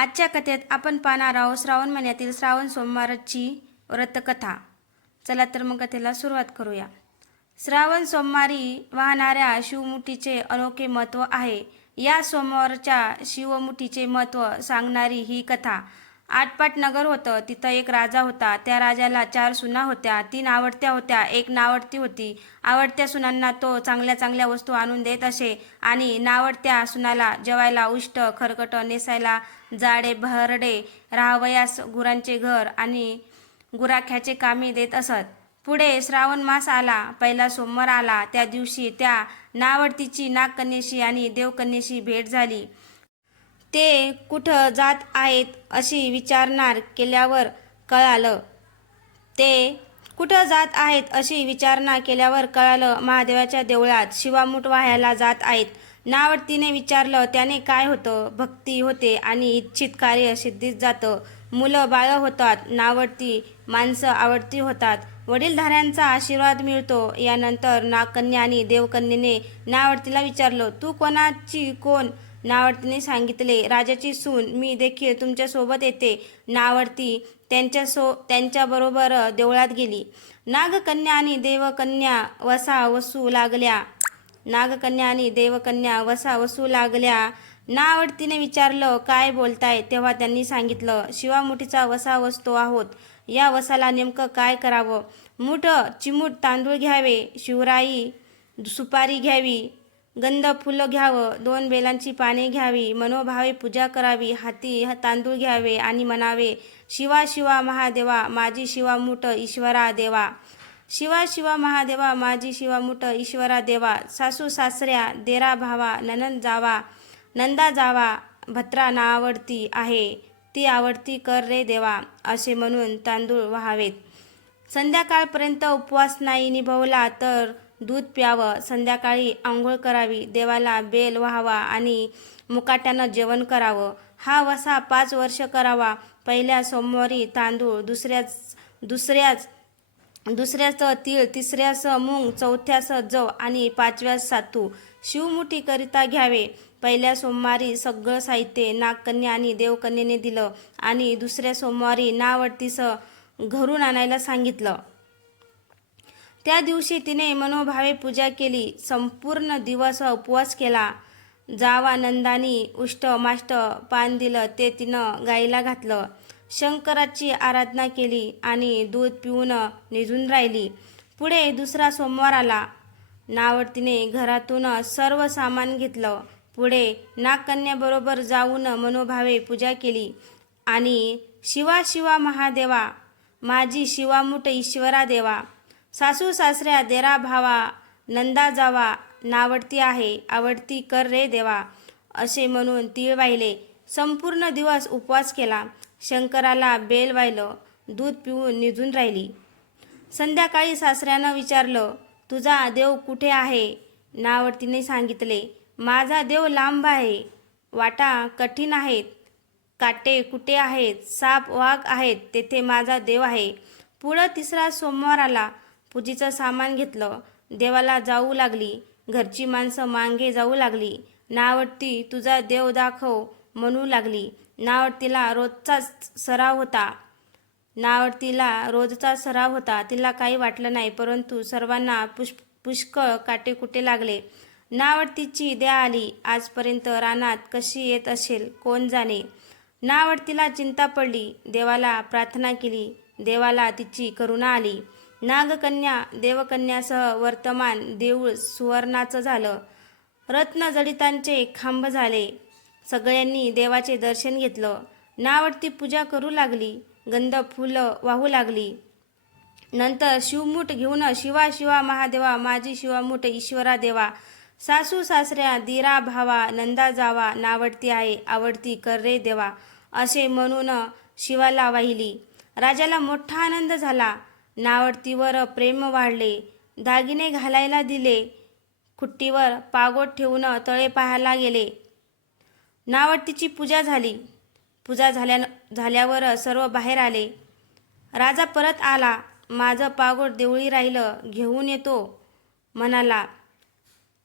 आजच्या कथेत आपण पाहणार आहोत श्रावण महिन्यातील श्रावण सोमवारची व्रतकथा. चला तर मग कथेला सुरुवात करूया. श्रावण सोमवारी वाहणाऱ्या शिवमुठीचे अनोखे महत्त्व आहे. या सोमवारच्या शिवमुठीचे महत्त्व सांगणारी ही कथा आटपाट नगर होतं. तिथं एक राजा होता. त्या राजाला चार सुना होत्या. तीन आवडत्या होत्या. एक नावडती होती. आवडत्या सुनांना तो चांगल्या चांगल्या वस्तू आणून देत असे आणि नावडत्या सुनाला जेवायला उष्ट खरकट नेसायला जाडे भरडे राहावयास गुरांचे घर आणि गुराख्याचे कामे देत असत. पुढे श्रावण मास आला. पहिला सोमवार आला. त्या दिवशी त्या नावडतीची नागकन्येशी आणि देवकन्येशी भेट झाली. ते कुठं जात आहेत अशी विचारणार केल्यावर कळालं. ते कुठं जात आहेत अशी विचारणा केल्यावर कळालं महादेवाच्या देवळात शिवामूठ वाह्याला जात आहेत. नावडतीने विचारलं त्याने काय होतं? भक्ती होते आणि इच्छित कार्य सिद्धीत जातं. मुलं बाळं होतात नावडती माणसं आवडती होतात. वडीलधाऱ्यांचा आशीर्वाद मिळतो. यानंतर नागकन्या आणि देवकन्येने नावडतीला विचारलं तू कोणाची कोण? नावडतीने सांगितले राजाची सून मी देखील तुमच्यासोबत येते. नावडती त्यांच्या सो त्यांच्याबरोबर देवळात गेली. नागकन्या आणि देवकन्या वसा वसू लागल्या. नागकन्या आणि देवकन्या वसा वसू लागल्या. नावडतीने विचारलं काय बोलताय? तेव्हा त्यांनी सांगितलं शिवामुठीचा वसा वसतो आहोत. या वसाला नेमकं काय करावं? मूठ चिमूट तांदूळ घ्यावे. शिवराई सुपारी घ्यावी. गंध फुलं घ्यावं दोन बेलांची पाने घ्यावी मनोभावे पूजा करावी हाती तांदूळ घ्यावे आणि म्हणावे शिवा शिवा महादेवा माझी शिवा मुठ ईश्वरा देवा. शिवा शिवा महादेवा माझी शिवा मुठ ईश्वरा देवा. सासू सासऱ्या देरा भावा ननंद जावा. नंदा जावा भत्रा ना आवडती आहे. ती आवडती कर रे देवा असे म्हणून तांदूळ व्हावेत. संध्याकाळपर्यंत उपवास नाही निभवला तर दूध प्यावं संध्याकाळी आंघोळ करावी देवाला बेल व्हावा आणि मुकाट्यानं जेवण करावं. हा वसा पाच वर्ष करावा. पहिल्या सोमवारी तांदूळ दुसऱ्याच दुसऱ्याच दुसऱ्याचं तीळ तिसऱ्याचं मूग चौथ्याचं जव आणि पाचव्यास सातू. शिवमुठीकरिता घ्यावे. पहिल्या सोमवारी सगळं साहित्य नागकन्या आणि देवकन्येने दिलं आणि दुसऱ्या सोमवारी नावडतीचं घरून आणायला सांगितलं. त्या दिवशी तिने मनोभावे पूजा केली संपूर्ण दिवस उपवास केला. जावा नंदानी उष्ट माष्ट पान दिलं ते तिनं गाईला घातलं. शंकराची आराधना केली आणि दूध पिऊन निजून राहिली. पुढे दुसरा सोमवार आला. नावडतीने घरातून सर्व सामान घेतलं. पुढे नागकन्याबरोबर जाऊन मनोभावे पूजा केली आणि शिवा शिवा महादेवा माझी शिवामुठ ईश्वरा देवा सासू सासऱ्या देरा भावा नंदा जावा नावडती आहे आवडती कर रे देवा असे म्हणून तीळ वाहिले संपूर्ण दिवस उपवास केला. शंकराला बेल वाहिलं. दूध पिऊन निजून राहिली. संध्याकाळी सासऱ्यानं विचारलं तुझा देव कुठे आहे? नावडतीने सांगितले माझा देव लांब आहे. वाटा कठीण आहेत. काटे कुठे आहेत? साप वाघ आहेत. तेथे माझा देव आहे. पुढं तिसरा सोमवार आला. पूजेचं सामान घेतलं. देवाला जाऊ लागली. घरची माणसं मांगे जाऊ लागली. नावडती तुझा देव दाखव म्हणू लागली. नावडतीला रोजचाच सराव होता. नावडतीला रोजचा सराव होता. तिला काही वाटलं नाही परंतु सर्वांना पुष् पुष्कळ काटेकुटे लागले. नावडतीची द्या आली. आजपर्यंत रानात कशी येत असेल कोण जाणे? नावडतीला चिंता पडली. देवाला प्रार्थना केली. देवाला तिची करुणा आली. नागकन्या देवकन्यासह वर्तमान देऊळ सुवर्णाचं झालं. रत्नजडितांचे खांब झाले. सगळ्यांनी देवाचे दर्शन घेतलं. नावडती पूजा करू लागली. गंध फुलं वाहू लागली. नंतर शिवमूठ घेऊन शिवा शिवा महादेवा माझी शिवामूठ ईश्वरा देवा. सासू सासऱ्या दिरा भावा नंदा जावा नावडती आहे आवडती कर रे देवा. असे म्हणून शिवाला वाहिली. राजाला मोठा आनंद झाला. नावडतीवर प्रेम वाढले. दागिने घालायला दिले. खुट्टीवर पागोट ठेवून तळे पाहायला गेले. नावडतीची पूजा झाली. पूजा झाल्या झाल्यावर सर्व बाहेर आले. राजा परत आला. माझं पागोट देवळी राहिलं घेऊन येतो म्हणाला.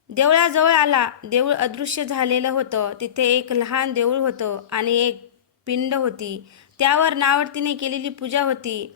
देवळाजवळ आला. देऊळ अदृश्य झालेलं होतं. तिथे एक लहान देऊळ होतं आणि एक पिंड होती. त्यावर नावडतीने केलेली पूजा होती.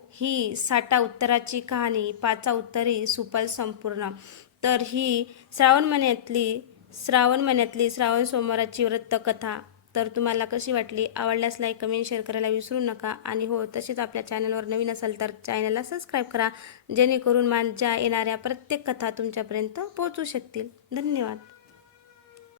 ही साठा उत्तराची कहाणी पाचा उत्तरी सुपल संपूर्ण. तर ही श्रावण महिन्यातली श्रावण महिन्यातली श्रावण सोमवाराची व्रतकथा तर तुम्हाला कशी वाटली? आवडल्यास लाईक कमेंट शेअर करायला विसरू नका. आणि हो तसेच आपल्या चॅनलवर नवीन असाल तर चॅनलला सबस्क्राईब करा. जेणेकरून माझ्या येणाऱ्या प्रत्येक कथा तुमच्यापर्यंत पोहोचू शकतील. धन्यवाद.